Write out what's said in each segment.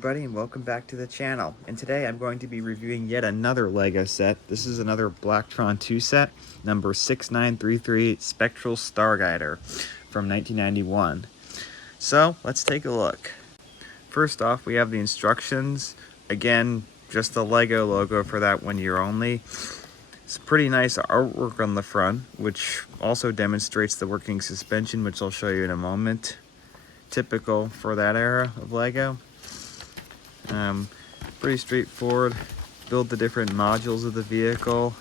everybody, and welcome back to the channel. And today I'm going to be reviewing yet another LEGO set. This is another Blacktron 2 set, number 6933 Spectral Starguider from 1991. So let's take a look. First off, we have the instructions. Again, just the LEGO logo for that 1 year only. It's pretty nice artwork on the front, which also demonstrates the working suspension, which I'll show you in a moment. Typical for that era of LEGO. Pretty straightforward. Build the different modules of the vehicle.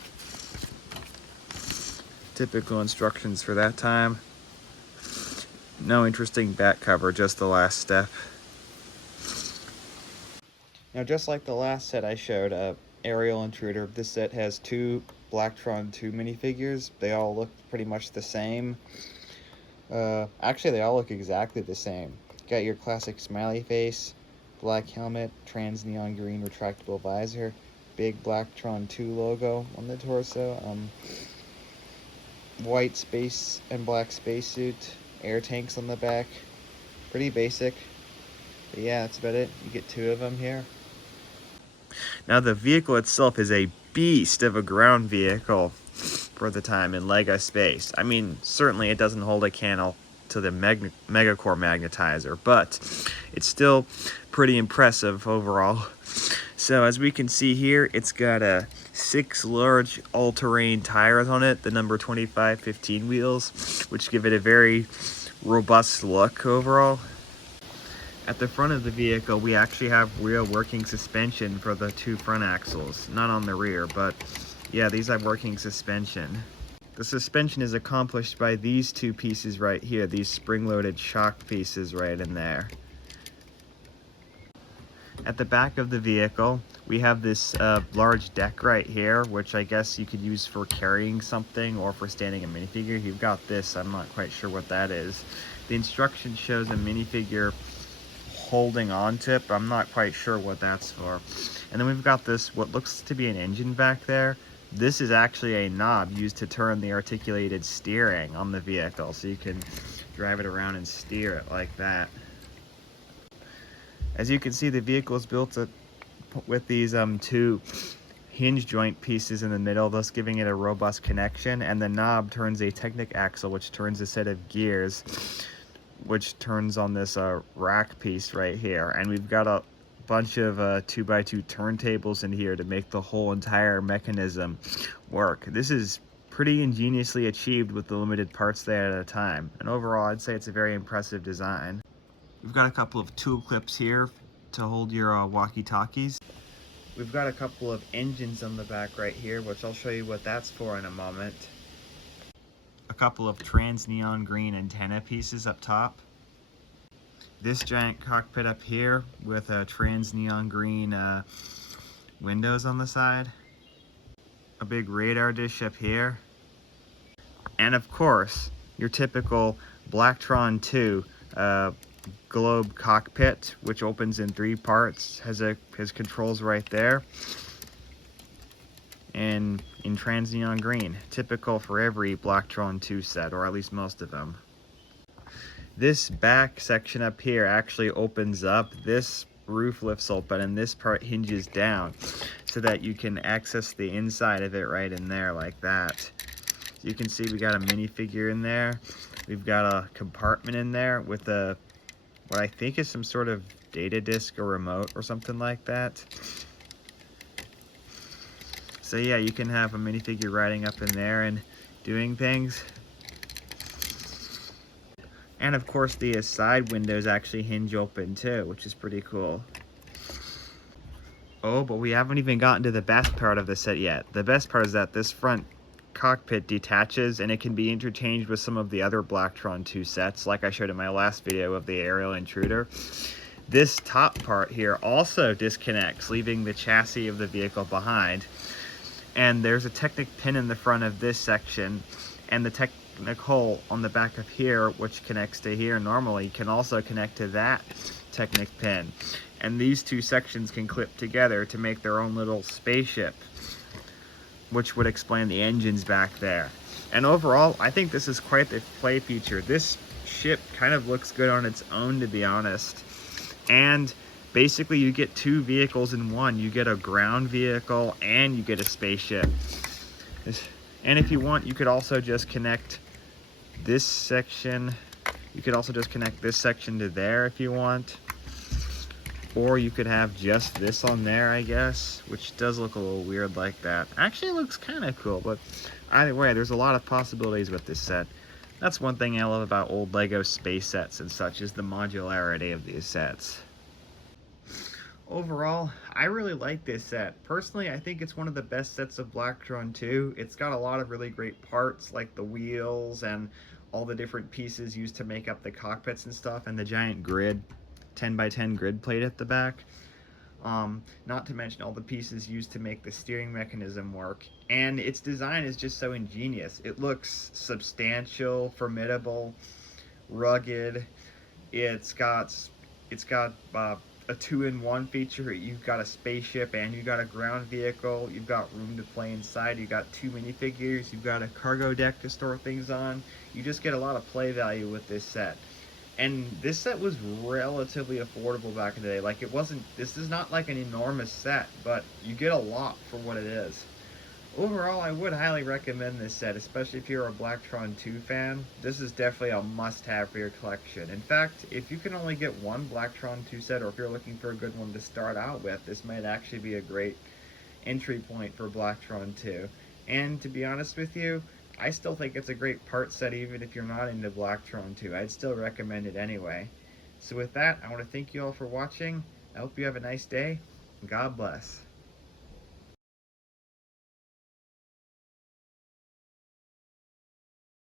Typical instructions for that time. No interesting back cover, just the last step. Now, just like the last set I showed, Aerial Intruder, this set has two Blacktron 2 minifigures. They all look pretty much the same. Actually, they all look exactly the same. Got your classic smiley face, black helmet, trans neon green retractable visor, big Blacktron 2 logo on the torso, white space and black spacesuit, air tanks on the back. Pretty basic. But yeah, that's about it. You get two of them here. Now, the vehicle itself is a beast of a ground vehicle for the time in LEGO space. I mean, certainly it doesn't hold a candle to the Megacore magnetizer, but it's still pretty impressive overall. So as we can see here, it's got 6 large all-terrain tires on it, the number 2515 wheels, which give it a very robust look overall. At the front of the vehicle, we actually have real working suspension for the two front axles. Not on the rear, but yeah, these have working suspension. The suspension is accomplished by these two pieces right here, these spring-loaded shock pieces right in there. At the back of the vehicle, we have this large deck right here, which I guess you could use for carrying something or for standing a minifigure. You've got this, I'm not quite sure what that is. The instruction shows a minifigure holding on to it, but I'm not quite sure what that's for. And then we've got this, what looks to be an engine back there. This is actually a knob used to turn the articulated steering on the vehicle, so you can drive it around and steer it like that. As you can see, the vehicle is built with these two hinge joint pieces in the middle, thus giving it a robust connection, and the knob turns a Technic axle, which turns a set of gears, which turns on this rack piece right here. And we've got a bunch of 2x2 turntables in here to make the whole entire mechanism work. This is pretty ingeniously achieved with the limited parts there at a time. And overall, I'd say it's a very impressive design. We've got a couple of tool clips here to hold your walkie-talkies. We've got a couple of engines on the back right here, which I'll show you what that's for in a moment. A couple of trans neon green antenna pieces up top. This giant cockpit up here with a trans neon green windows on the side. A big radar dish up here. And of course, your typical Blacktron 2 globe cockpit, which opens in 3 parts, has controls right there. And in trans neon green, typical for every Blacktron 2 set, or at least most of them. This back section up here actually opens up. This roof lifts open and this part hinges down so that you can access the inside of it right in there like that. So you can see we got a minifigure in there. We've got a compartment in there with what I think is some sort of data disk or remote or something like that. So yeah, you can have a minifigure riding up in there and doing things. And of course the side windows actually hinge open too, which is pretty cool. Oh, but we haven't even gotten to the best part of the set yet. The best part is that this front cockpit detaches and it can be interchanged with some of the other Blacktron 2 sets, like I showed in my last video of the Aerial Intruder. This top part here also disconnects, leaving the chassis of the vehicle behind. And there's a Technic pin in the front of this section, and the Technic hole on the back of here, which connects to here normally, can also connect to that Technic pin. And these two sections can clip together to make their own little spaceship, which would explain the engines back there. And overall, I think this is quite the play feature. This ship kind of looks good on its own, to be honest. And Basically, you get two vehicles in one. You get a ground vehicle and you get a spaceship. And if you want, you could also just connect this section. You could also just connect this section to there if you want. Or you could have just this on there, I guess, which does look a little weird like that. Actually, it looks kind of cool, but either way, there's a lot of possibilities with this set. That's one thing I love about old Lego space sets and such, is the modularity of these sets. Overall, I really like this set. Personally, I think it's one of the best sets of Blacktron 2. It's got a lot of really great parts, like the wheels and all the different pieces used to make up the cockpits and stuff, and the giant grid, 10 by 10 grid plate at the back. Not to mention all the pieces used to make the steering mechanism work. And its design is just so ingenious. It looks substantial, formidable, rugged. It's got a two-in-one feature. You've got a spaceship and you've got a ground vehicle. You've got room to play inside. You've got two minifigures. You've got a cargo deck to store things on. You just get a lot of play value with this set. And this set was relatively affordable back in the day. Like, this is not like an enormous set, but you get a lot for what it is. Overall, I would highly recommend this set, especially if you're a Blacktron 2 fan. This is definitely a must-have for your collection. In fact, if you can only get one Blacktron 2 set, or if you're looking for a good one to start out with, this might actually be a great entry point for Blacktron 2. And to be honest with you, I still think it's a great part set even if you're not into Blacktron 2. I'd still recommend it anyway. So with that, I want to thank you all for watching. I hope you have a nice day. God bless.